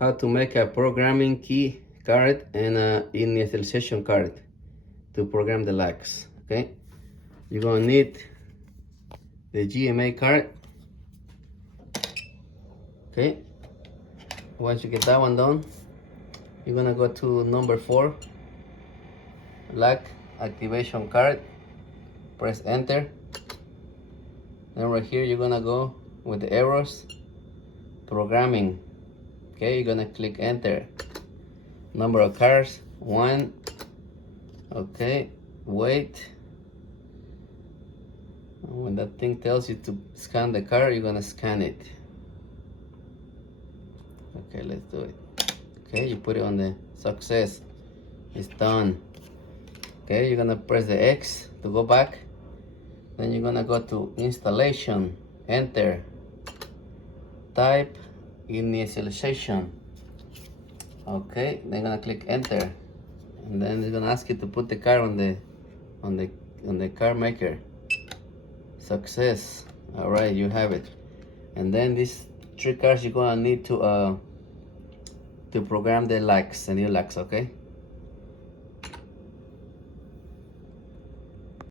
how to make a programming key card and a initialization card to program the locks. Okay, you're gonna need the GMA card. Okay, once you get that one done, you're gonna go to number 4, lock activation card, press enter. Then right here you're gonna go with the arrows, programming. Okay, you're gonna click enter. Number of cards, 1. Okay, wait. When that thing tells you to scan the card, you're gonna scan it. Okay, let's do it. Okay, you put it on the success. It's done. Okay, you're gonna press the X to go back. Then you're gonna go to installation, enter, type initialization. Okay, then you're gonna click enter, and then it's gonna ask you to put the card on the card maker. Success. All right, you have it. And then these 3 cards you're gonna need to program the locks, the new locks. Okay.